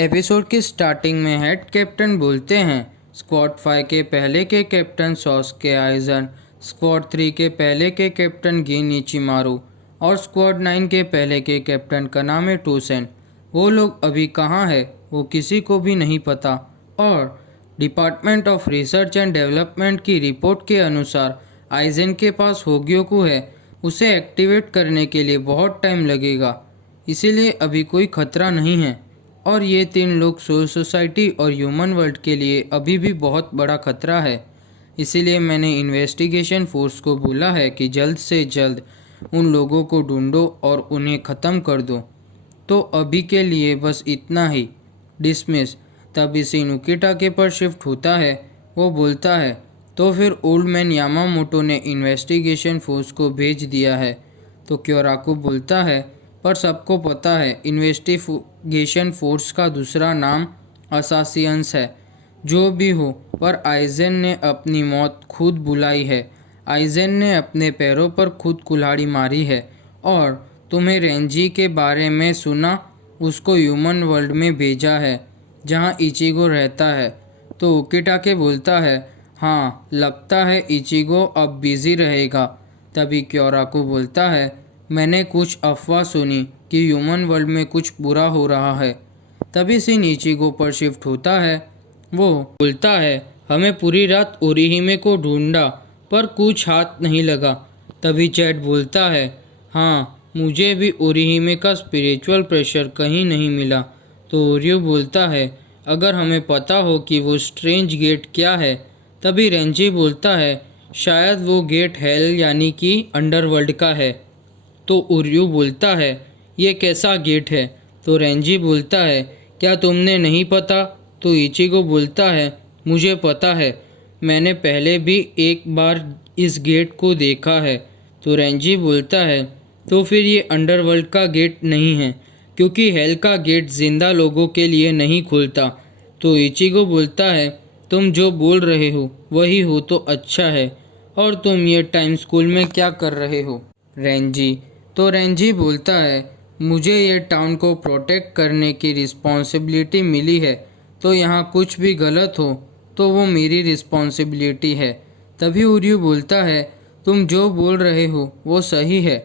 Episode की starting में head captain बोलते हैं स्क्वाड 5 के पहले के कैप्टन सॉस्के आइजन, स्क्वाड 3 के पहले के कैप्टन गिन इचिमारू और स्क्वाड 9 के पहले के कैप्टन कनामे टोसेन। वो लोग अभी कहाँ हैं वो किसी को भी नहीं पता। और department of research and development की रिपोर्ट के अनुसार आइजन के पास होग्योकू है, उसे एक्टिवेट करने के लिए बहुत टाइम लगेगा, इसीलिए अभी कोई खतरा नहीं है। और ये 3 लोग सोल सोसाइटी और ह्यूमन वर्ल्ड के लिए अभी भी बहुत बड़ा खतरा है। इसीलिए मैंने इन्वेस्टिगेशन फोर्स को बोला है कि जल्द से जल्द उन लोगों को ढूंढो और उन्हें ख़त्म कर दो। तो अभी के लिए बस इतना ही। डिसमिस। तभी सीन उकिटा के पर शिफ्ट होता है। वो बोलता है तो फिर ओल्ड मैन यामामोटो ने इन्वेस्टिगेशन फोर्स को भेज दिया है। तो क्योराकू बोलता है पर सबको पता है इन्वेस्टिगेशन फोर्स का दूसरा नाम असासियंस है। जो भी हो, पर आइजेन ने अपनी मौत खुद बुलाई है। आइजेन ने अपने पैरों पर खुद कुल्हाड़ी मारी है। और तुम्हें रेंजी के बारे में सुना, उसको ह्यूमन वर्ल्ड में भेजा है जहाँ इचिगो रहता है। तो उकिटाके बोलता है हाँ, लगता है इचिगो अब बिजी रहेगा। तभी क्योराकू बोलता है मैंने कुछ अफवाह सुनी कि ह्यूमन वर्ल्ड में कुछ बुरा हो रहा है। तभी सीन इचिगो पर शिफ्ट होता है। वो बोलता है हमें पूरी रात ओरिहिमे को ढूंढा पर कुछ हाथ नहीं लगा। तभी चैट बोलता है हाँ, मुझे भी ओरिहिमे का स्पिरिचुअल प्रेशर कहीं नहीं मिला। तो ओरियो बोलता है अगर हमें पता हो कि वो स्ट्रेंज गेट क्या है। तभी रेंजी बोलता है शायद वो गेट हेल यानी कि अंडरवर्ल्ड का है। तो ओरियो बोलता है ये कैसा गेट है। तो रेंजी बोलता है क्या तुमने नहीं पता। तो इचिगो बोलता है मुझे पता है, मैंने पहले भी एक बार इस गेट को देखा है। तो रेंजी बोलता है तो फिर ये अंडरवर्ल्ड का गेट नहीं है, क्योंकि हेल का गेट जिंदा लोगों के लिए नहीं खुलता। तो इचिगो बोलता है तुम जो बोल रहे हो वही हो तो अच्छा है, और तुम ये टाइम स्कूल में क्या कर रहे हो रेंजी। तो रेंजी बोलता है मुझे ये टाउन को प्रोटेक्ट करने की रिस्पॉन्सिबिलिटी मिली है, तो यहाँ कुछ भी गलत हो तो वो मेरी रिस्पॉन्सिबिलिटी है। तभी उरियो बोलता है तुम जो बोल रहे हो वो सही है,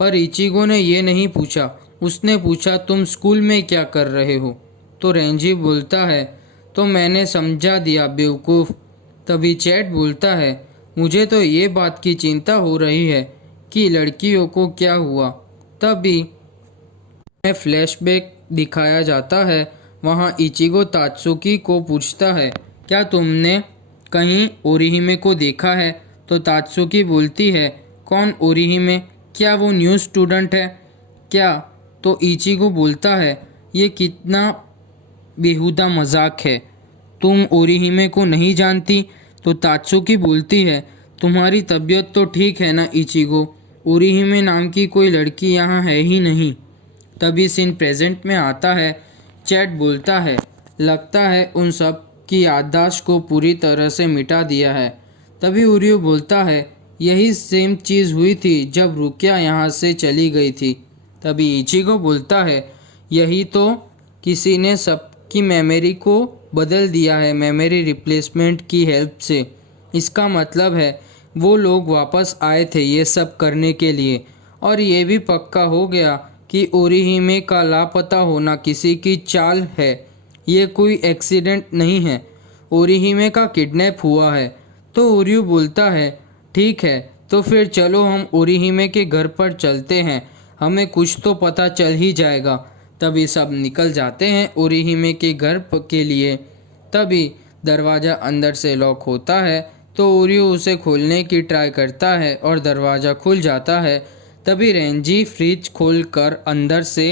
पर इचिगो ने ये नहीं पूछा, उसने पूछा तुम स्कूल में क्या कर रहे हो। तो रेंजी बोलता है तो मैंने समझा दिया बेवकूफ़। तभी चैट बोलता है मुझे तो ये बात की चिंता हो रही है कि लड़कियों को क्या हुआ। तभी में फ्लैशबैक दिखाया जाता है। वहाँ इचिगो तात्सुकी को पूछता है क्या तुमने कहीं ओरिहिमे को देखा है। तो तात्सुकी बोलती है कौन ओरिहिमे, क्या वो न्यू स्टूडेंट है क्या। तो इचिगो बोलता है ये कितना बेहुदा मजाक है, तुम ओरिहिमे को नहीं जानती। तो तात्सुकी बोलती है तुम्हारी तबीयत तो ठीक है ना इचिगो, ओरिहिमे नाम की कोई लड़की यहाँ है ही नहीं। तभी सीन प्रेजेंट में आता है। चैट बोलता है लगता है उन सब की याददाश्त को पूरी तरह से मिटा दिया है। तभी उरियो बोलता है यही सेम चीज़ हुई थी जब रुकिया यहाँ से चली गई थी। तभी इचिगो बोलता है यही तो, किसी ने सबकी मेमोरी को बदल दिया है मेमोरी रिप्लेसमेंट की हेल्प से। इसका मतलब है वो लोग वापस आए थे ये सब करने के लिए। और ये भी पक्का हो गया कि ओरिहिमे का लापता होना किसी की चाल है, ये कोई एक्सीडेंट नहीं है, ओरिहिमे का किडनैप हुआ है। तो ओरियो बोलता है ठीक है, तो फिर चलो हम ओरिहिमे के घर पर चलते हैं, हमें कुछ तो पता चल ही जाएगा। तभी सब निकल जाते हैं ओरिहिमे के घर के लिए। तभी दरवाज़ा अंदर से लॉक होता है। तो ओरियो उसे खोलने की ट्राई करता है और दरवाज़ा खुल जाता है। तभी रेंजी फ्रिज खोलकर अंदर से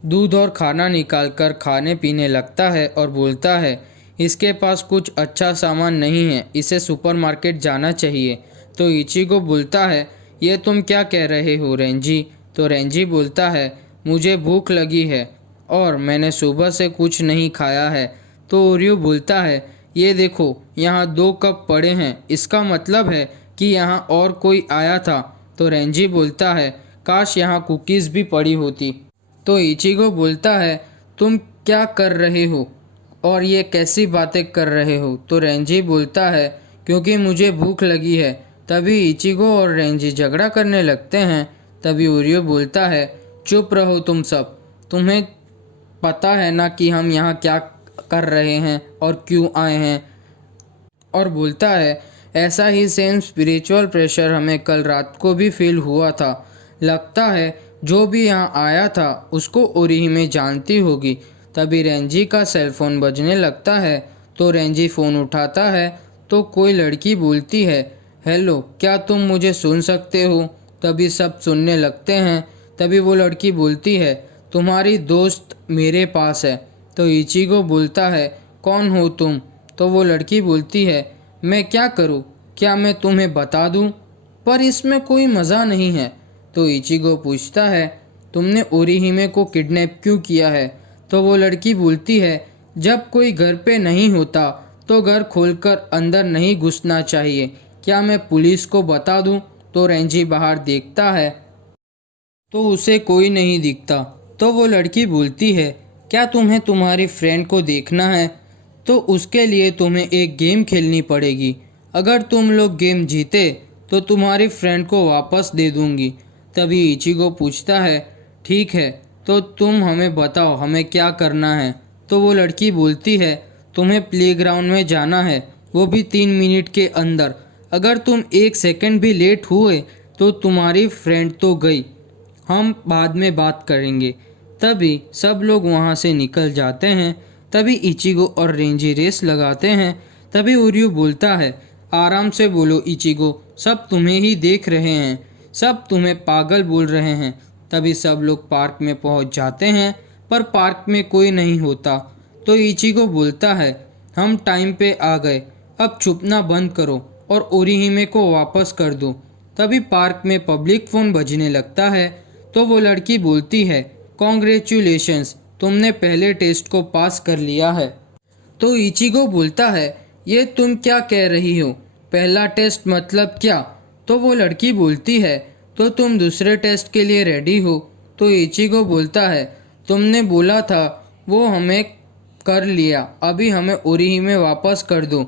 दूध और खाना निकालकर खाने पीने लगता है और बोलता है इसके पास कुछ अच्छा सामान नहीं है, इसे सुपरमार्केट जाना चाहिए। तो इचिगो बोलता है ये तुम क्या कह रहे हो रेंजी। तो रेंजी बोलता है मुझे भूख लगी है और मैंने सुबह से कुछ नहीं खाया है। तो ओरियो बोलता है ये देखो यहाँ 2 कप पड़े हैं, इसका मतलब है कि यहाँ और कोई आया था। तो रेंजी बोलता है काश यहाँ कुकीज़ भी पड़ी होती। तो इचिगो बोलता है तुम क्या कर रहे हो और ये कैसी बातें कर रहे हो? तो रेंजी बोलता है, क्योंकि मुझे भूख लगी है। तभी इचिगो और रेंजी झगड़ा करने लगते हैं। तभी ओरियो बोलता है, चुप रहो तुम सब, तुम्हें पता है ना कि हम यहाँ क्या कर रहे हैं और क्यों आए हैं। और बोलता है, ऐसा ही सेम स्पिरिचुअल प्रेशर हमें कल रात को भी फील हुआ था। लगता है जो भी यहाँ आया था उसको ओरिहिमे जानती होगी। तभी रेंजी का सेलफोन बजने लगता है। तो रेंजी फ़ोन उठाता है तो कोई लड़की बोलती है, हेलो, क्या तुम मुझे सुन सकते हो? तभी सब सुनने लगते हैं। तभी वो लड़की बोलती है, तुम्हारी दोस्त मेरे पास है। तो इचिगो बोलता है, कौन हो तुम? तो वो लड़की बोलती है, मैं क्या करूं? क्या मैं तुम्हें बता दूं? पर इसमें कोई मज़ा नहीं है। तो इचिगो पूछता है, तुमने ओरिहिमे को किडनैप क्यों किया है? तो वो लड़की बोलती है, जब कोई घर पे नहीं होता तो घर खोलकर अंदर नहीं घुसना चाहिए। क्या मैं पुलिस को बता दूं? तो रेंजी बाहर देखता है तो उसे कोई नहीं दिखता। तो वो लड़की बोलती है, क्या तुम्हें तुम्हारी फ्रेंड को देखना है? तो उसके लिए तुम्हें एक गेम खेलनी पड़ेगी। अगर तुम लोग गेम जीते तो तुम्हारी फ्रेंड को वापस दे दूंगी। तभी इचिगो पूछता है, ठीक है, तो तुम हमें बताओ हमें क्या करना है। तो वो लड़की बोलती है, तुम्हें प्लेग्राउंड में जाना है, वो भी 3 मिनट के अंदर। अगर तुम 1 सेकंड भी लेट हुए तो तुम्हारी फ्रेंड तो गई, हम बाद में बात करेंगे। तभी सब लोग वहाँ से निकल जाते हैं। तभी इचिगो और रेंजी रेस लगाते हैं। तभी ओरियो बोलता है, आराम से बोलो इचिगो, सब तुम्हें ही देख रहे हैं, सब तुम्हें पागल बोल रहे हैं। तभी सब लोग पार्क में पहुँच जाते हैं पर पार्क में कोई नहीं होता। तो इचिगो बोलता है, हम टाइम पे आ गए, अब छुपना बंद करो और ओरिहिमे को वापस कर दो। तभी पार्क में पब्लिक फ़ोन बजने लगता है। तो वो लड़की बोलती है, कॉन्ग्रेचुलेशंस, तुमने पहले टेस्ट को पास कर लिया है। तो इचिगो बोलता है, ये तुम क्या कह रही हो? पहला टेस्ट मतलब क्या? तो वो लड़की बोलती है, तो तुम दूसरे टेस्ट के लिए रेडी हो? तो इचिगो बोलता है, तुमने बोला था वो हमें कर लिया, अभी हमें ओरिहिमे वापस कर दो।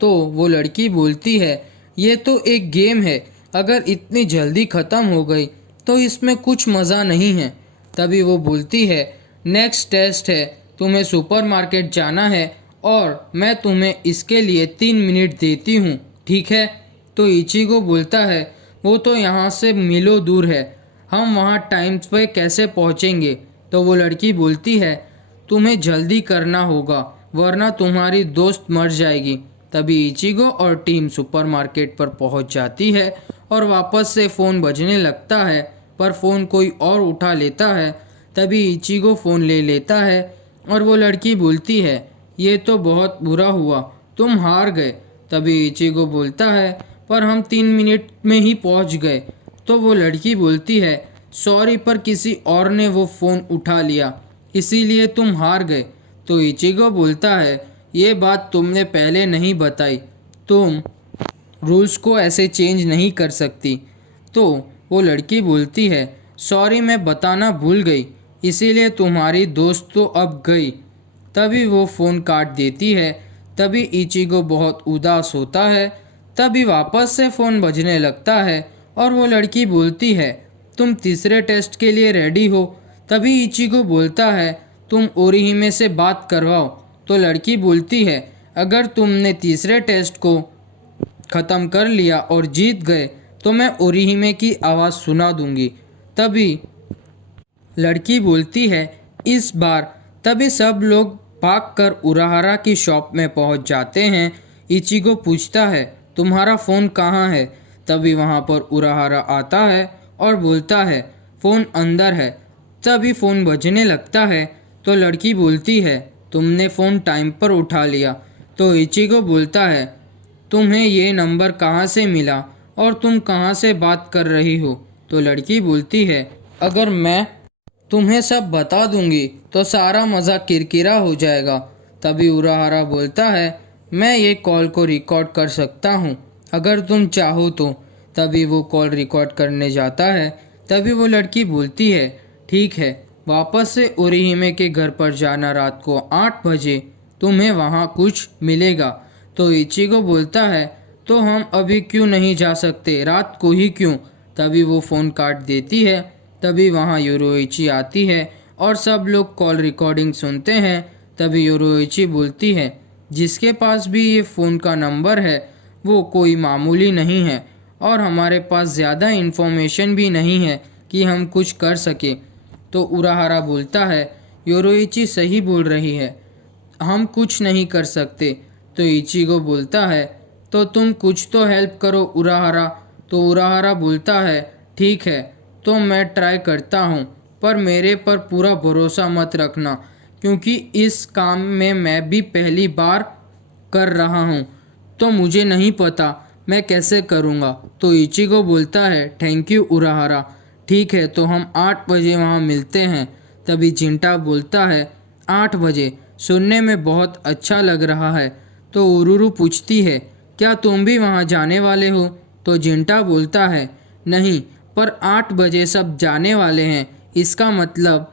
तो वो लड़की बोलती है, ये तो एक गेम है, अगर इतनी जल्दी ख़त्म हो गई तो इसमें कुछ मज़ा नहीं है। तभी वो बोलती है, नेक्स्ट टेस्ट है, तुम्हें सुपरमार्केट जाना है और मैं तुम्हें इसके लिए 3 मिनट देती हूँ, ठीक है? तो इचिगो बोलता है, वो तो यहाँ से मीलों दूर है, हम वहाँ टाइम पे कैसे पहुँचेंगे? तो वो लड़की बोलती है, तुम्हें जल्दी करना होगा वरना तुम्हारी दोस्त मर जाएगी। तभी इचिगो और टीम सुपरमार्केट पर पहुंच जाती है और वापस से फ़ोन बजने लगता है पर फ़ोन कोई और उठा लेता है। तभी इचिगो फ़ोन ले लेता है और वो लड़की बोलती है, ये तो बहुत बुरा हुआ, तुम हार गए। तभी इचिगो बोलता है, पर हम 3 मिनट में ही पहुंच गए। तो वो लड़की बोलती है, सॉरी, पर किसी और ने वो फ़ोन उठा लिया, इसीलिए तुम हार गए। तो इचिगो बोलता है, ये बात तुमने पहले नहीं बताई, तुम रूल्स को ऐसे चेंज नहीं कर सकती। तो वो लड़की बोलती है, सॉरी, मैं बताना भूल गई, इसीलिए तुम्हारी दोस्त तो अब गई। तभी वो फ़ोन काट देती है। तभी इचिगो बहुत उदास होता है। तभी वापस से फ़ोन बजने लगता है और वो लड़की बोलती है, तुम तीसरे टेस्ट के लिए रेडी हो? तभी इचिगो बोलता है, तुम ओरिहिमे से बात करवाओ। तो लड़की बोलती है, अगर तुमने तीसरे टेस्ट को ख़त्म कर लिया और जीत गए तो मैं ओरिहिमे की आवाज़ सुना दूंगी। तभी लड़की बोलती है, इस बार। तभी सब लोग भागकर उराहारा की शॉप में पहुंच जाते हैं। इचिगो पूछता है, तुम्हारा फ़ोन कहाँ है? तभी वहां पर उराहारा आता है और बोलता है, फ़ोन अंदर है। तभी फ़ोन बजने लगता है। तो लड़की बोलती है, तुमने फ़ोन टाइम पर उठा लिया। तो इचिगो बोलता है, तुम्हें ये नंबर कहाँ से मिला और तुम कहाँ से बात कर रही हो? तो लड़की बोलती है, अगर मैं तुम्हें सब बता दूंगी तो सारा मज़ा किरकिरा हो जाएगा। तभी उराहारा बोलता है, मैं ये कॉल को रिकॉर्ड कर सकता हूँ अगर तुम चाहो तो। तभी वो कॉल रिकॉर्ड करने जाता है। तभी वो लड़की बोलती है, ठीक है, वापस से ओरिहिमे के घर पर जाना रात को 8 बजे, तुम्हें वहाँ कुछ मिलेगा। तो इचिगो बोलता है तो हम अभी क्यों नहीं जा सकते, रात को ही क्यों। तभी वो फ़ोन काट देती है। तभी वहाँ योरोइची आती है और सब लोग कॉल रिकॉर्डिंग सुनते हैं। तभी योरोइची बोलती है जिसके पास भी ये फ़ोन का नंबर है वो कोई मामूली नहीं है और हमारे पास ज़्यादा इन्फॉर्मेशन भी नहीं है कि हम कुछ कर सके। तो उराहारा बोलता है योरोइची सही बोल रही है, हम कुछ नहीं कर सकते। तो इचिगो बोलता है तो तुम कुछ तो हेल्प करो उराहारा। तो उराहारा बोलता है ठीक है तो मैं ट्राई करता हूँ, पर मेरे पर पूरा भरोसा मत रखना क्योंकि इस काम में मैं भी पहली बार कर रहा हूँ, तो मुझे नहीं पता मैं कैसे करूँगा। तो इचिगो बोलता है थैंक यू उराहारा, ठीक है तो हम 8 बजे वहाँ मिलते हैं। तभी जिंटा बोलता है 8 बजे, सुनने में बहुत अच्छा लग रहा है। तो उरुरु पूछती है क्या तुम भी वहाँ जाने वाले हो। तो जिंटा बोलता है नहीं, पर 8 बजे सब जाने वाले हैं, इसका मतलब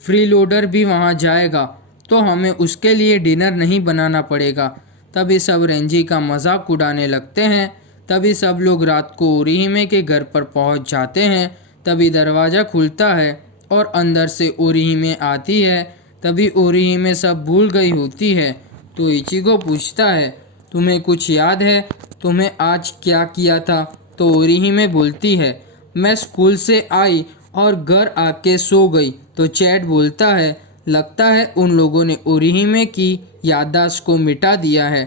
फ्रीलोडर भी वहाँ जाएगा तो हमें उसके लिए डिनर नहीं बनाना पड़ेगा। तभी सब रेंजी का मजाक उड़ाने लगते हैं। तभी सब लोग रात को ओरिहिमे के घर पर पहुँच जाते हैं। तभी दरवाज़ा खुलता है और अंदर से ओरिहिमे आती है। तभी ओरिहिमे सब भूल गई होती है। तो इचिगो पूछता है तुम्हें कुछ याद है, तुम्हें आज क्या किया था। तो ओरिहिमे बोलती है मैं स्कूल से आई और घर आके सो गई। तो चैट बोलता है लगता है उन लोगों ने ओरिहिमे की याददाश्त को मिटा दिया है।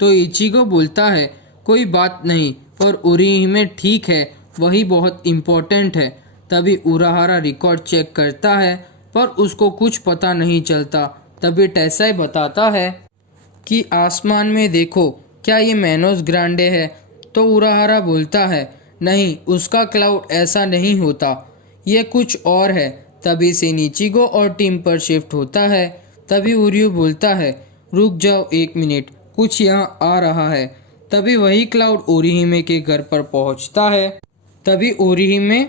तो इचिगो बोलता है कोई बात नहीं, पर ओरिहिमे ठीक है, वही बहुत इम्पोर्टेंट है। तभी उराहारा रिकॉर्ड चेक करता है पर उसको कुछ पता नहीं चलता। तभी टेसाई बताता है कि आसमान में देखो, क्या ये मेनोस ग्रांडे है। तो उराहारा बोलता है नहीं, उसका क्लाउड ऐसा नहीं होता, ये कुछ और है। तभी से निचिगो और टीम पर शिफ्ट होता है। तभी उरियू बोलता है रुक जाओ 1 मिनट, कुछ यहाँ आ रहा है। तभी वही क्लाउड ओरिहिमे के घर पर पहुँचता है। तभी ओरिहिमे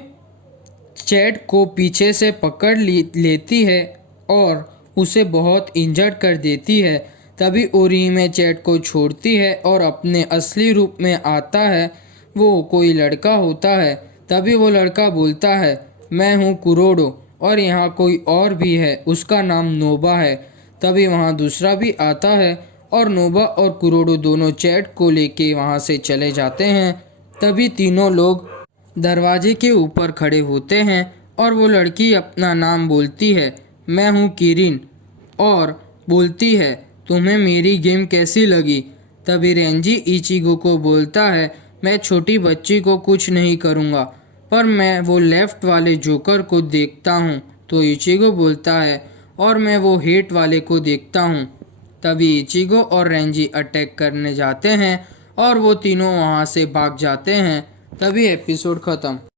चैट को पीछे से पकड़ लेती है और उसे बहुत इंजर्ड कर देती है। तभी ओरिहिमे चैट को छोड़ती है और अपने असली रूप में आता है। वो कोई लड़का होता है। तभी वो लड़का बोलता है मैं हूँ कुरोडो और यहाँ कोई और भी है, उसका नाम नोबा है। तभी वहाँ दूसरा भी आता है और नोबा और कुरोडो दोनों चैट को लेके वहाँ से चले जाते हैं। तभी तीनों लोग दरवाजे के ऊपर खड़े होते हैं और वो लड़की अपना नाम बोलती है मैं हूँ किरिन, और बोलती है तुम्हें मेरी गेम कैसी लगी। तभी रेंजी इचिगो को बोलता है मैं छोटी बच्ची को कुछ नहीं करूँगा, पर मैं वो लेफ्ट वाले जोकर को देखता हूँ। तो इचिगो बोलता है और मैं वो हेट वाले को देखता हूँ। तभी इचिगो और रेंजी अटैक करने जाते हैं और वो तीनों वहाँ से भाग जाते हैं। तभी एपिसोड ख़त्म।